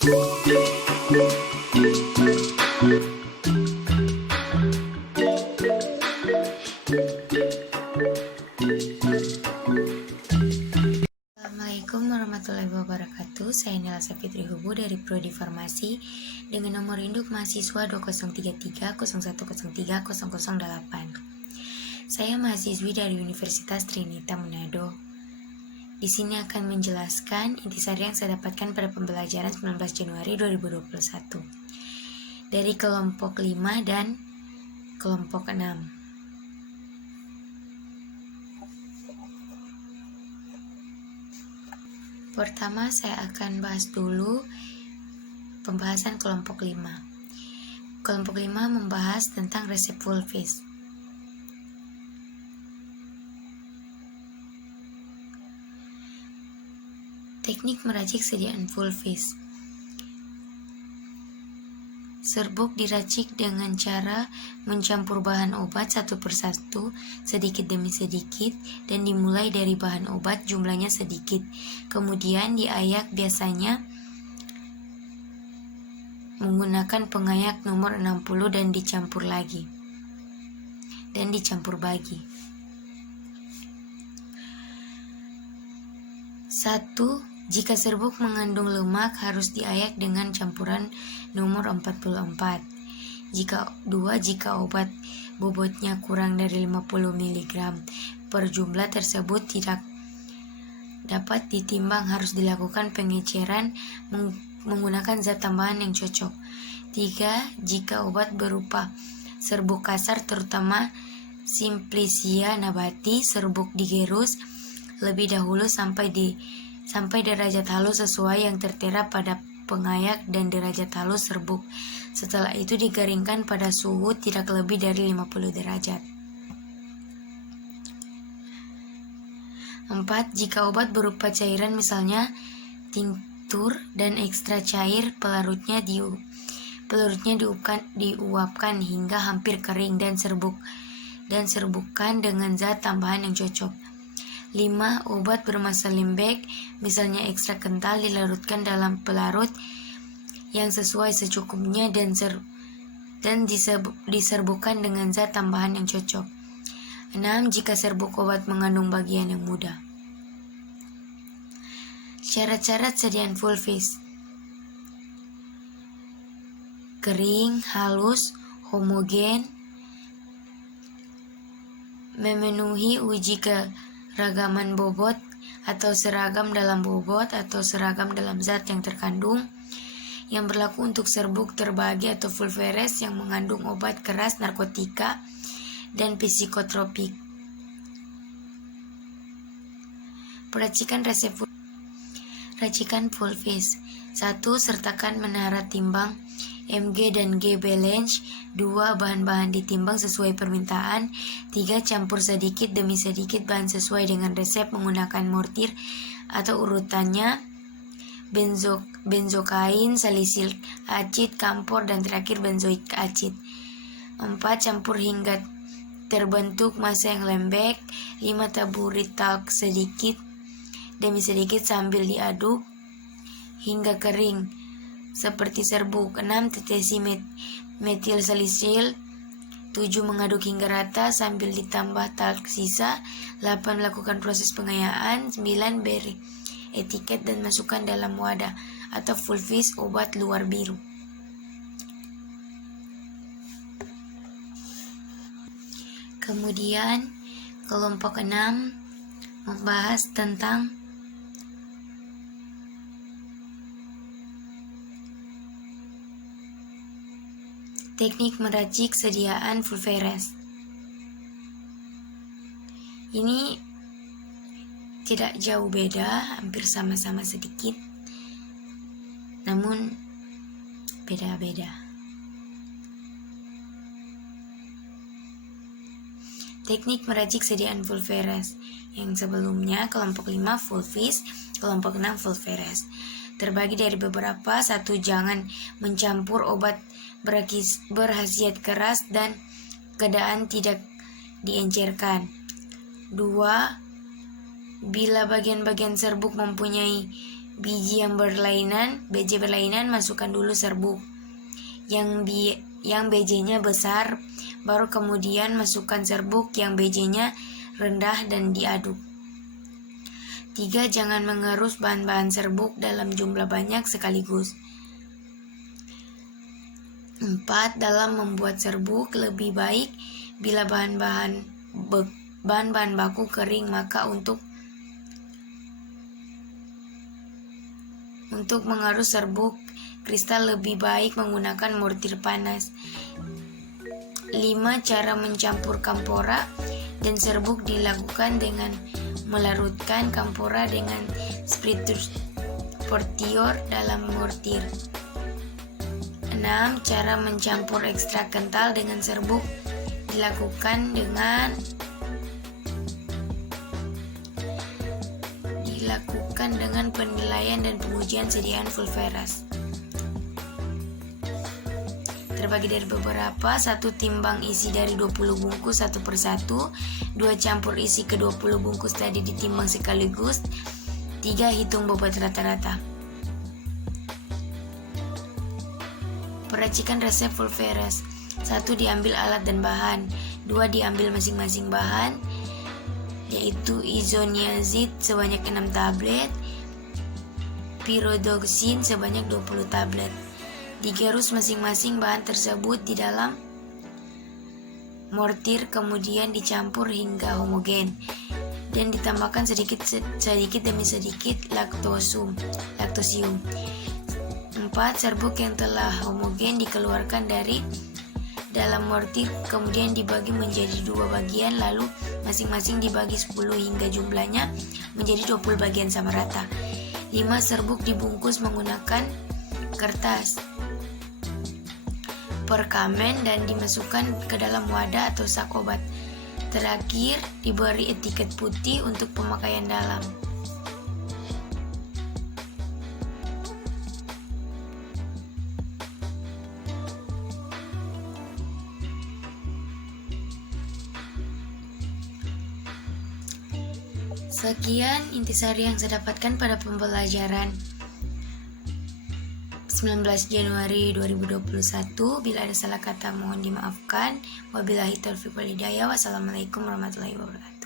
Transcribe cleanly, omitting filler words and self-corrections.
Assalamualaikum warahmatullahi wabarakatuh. Saya Nela Safitri Hubu dari Prodi Farmasi dengan nomor induk mahasiswa 203301030008. Saya mahasiswi dari Universitas Trinita Manado. Di sini akan menjelaskan intisari yang saya dapatkan pada pembelajaran 19 Januari 2021 dari kelompok 5 dan kelompok 6. Pertama, saya akan bahas dulu pembahasan kelompok 5. Kelompok 5 membahas tentang resep Wolfish. Teknik meracik sediaan Wolfish. Serbuk diracik dengan cara mencampur bahan obat satu persatu, sedikit demi sedikit, dan dimulai dari bahan obat jumlahnya sedikit. Kemudian diayak biasanya menggunakan pengayak nomor 60 dan dicampur lagi. Dan dicampur bagi. 1. Jika serbuk mengandung lemak harus diayak dengan campuran nomor 44. Jika obat bobotnya kurang dari 50 mg per jumlah tersebut tidak dapat ditimbang, harus dilakukan pengeceran menggunakan zat tambahan yang cocok. 3. Jika obat berupa serbuk kasar terutama Simplicia nabati, serbuk digerus lebih dahulu sampai derajat halus sesuai yang tertera pada pengayak dan derajat halus serbuk. Setelah itu digaringkan pada suhu tidak lebih dari 50 derajat. 4. Jika obat berupa cairan misalnya tinktur dan ekstra cair, pelarutnya diuapkan hingga hampir kering dan serbukkan dengan zat tambahan yang cocok. 5. Obat bermassa lembek, misalnya ekstra kental, dilarutkan dalam pelarut yang sesuai secukupnya dan diserbukan dengan zat tambahan yang cocok. 6. Jika serbuk obat mengandung bagian yang mudah. Syarat-syarat sediaan Wolfish: kering, halus, homogen, memenuhi uji keragaman bobot atau seragam dalam bobot atau seragam dalam zat yang terkandung, yang berlaku untuk serbuk terbagi atau Wolfish yang mengandung obat keras, narkotika, dan psikotropik. Peracikan resep racikan Wolfish. 1. Sertakan menara timbang mg dan g balance. 2. Bahan-bahan ditimbang sesuai permintaan. 3. Campur sedikit demi sedikit bahan sesuai dengan resep menggunakan mortir atau urutannya: benzokain, salisil acid, kampor, dan terakhir benzoik acid. 4. Campur hingga terbentuk massa yang lembek. 5. Taburi talk sedikit demi sedikit sambil diaduk hingga kering seperti serbuk. 6. Tetesi metil salisil. 7. Mengaduk hingga rata sambil ditambah talk sisa. 8. Melakukan proses pengayaan. 9. Beri etiket dan masukkan dalam wadah atau Wolfish obat luar biru. Kemudian kelompok 6 membahas tentang teknik meracik sediaan Wolfish. Ini tidak jauh beda, hampir sama-sama sedikit, namun beda-beda. Teknik meracik sediaan Wolfish. Yang sebelumnya kelompok 5 Wolfish, kelompok 6 Wolfish. Terbagi dari beberapa. 1. Jangan mencampur obat berkhasiat keras dan keadaan tidak diencerkan. 2. Bila bagian-bagian serbuk mempunyai biji berlainan masukkan dulu serbuk. Yang BJ-nya besar, baru kemudian masukkan serbuk yang BJ-nya rendah dan diaduk. 3. Jangan mengerus bahan-bahan serbuk dalam jumlah banyak sekaligus. 4. Dalam membuat serbuk, lebih baik bila bahan-bahan baku kering, maka untuk mengerus serbuk kristal lebih baik menggunakan mortir panas. 5. Cara mencampur kampora dan serbuk dilakukan dengan melarutkan kampora dengan spiritus fortior dalam mortir. 6. Cara mencampur ekstrak kental dengan serbuk dilakukan dengan penilaian dan pengujian sediaan Fulveras. Terbagi dari beberapa: 1. Timbang isi dari 20 bungkus satu persatu. 2. Campur isi ke 20 bungkus tadi ditimbang sekaligus. 3. Hitung bobot rata-rata. Peracikan resep Fulveras. 1. Diambil alat dan bahan. 2. Diambil masing-masing bahan, yaitu isoniazid sebanyak 6 tablet, pyridoxine sebanyak 20 tablet. Digerus masing-masing bahan tersebut di dalam mortir, kemudian dicampur hingga homogen dan ditambahkan sedikit demi sedikit laktosium. 4. Serbuk yang telah homogen dikeluarkan dari dalam mortir, kemudian dibagi menjadi 2 bagian, lalu masing-masing dibagi 10 hingga jumlahnya menjadi 20 bagian sama rata. 5. Serbuk dibungkus menggunakan kertas perkamen dan dimasukkan ke dalam wadah atau sak obat. Terakhir, diberi etiket putih untuk pemakaian dalam. Sekian intisari yang saya dapatkan pada pembelajaran 19 Januari 2021. Bila ada salah kata mohon dimaafkan. Wabillahi taufiq wal hidayah. Wassalamualaikum warahmatullahi wabarakatuh.